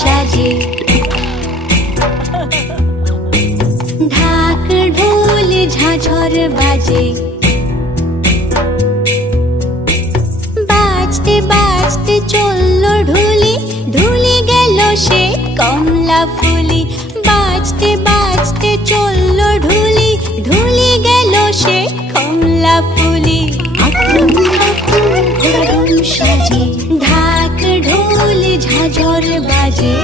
সাজে ঢাক ঢোল ঝাঁঝর বাজে, বাজতে বাজতে চললো ঢুলি, ঢুলি গেল সে কমলা ফুলি। বাজতে বাজতে চললো ঢুলি, ঢুলি গেল সে কমলা ফুলি। ঘোড়া সাজে ঢাক ঢোল ঝাঁঝর বাজে।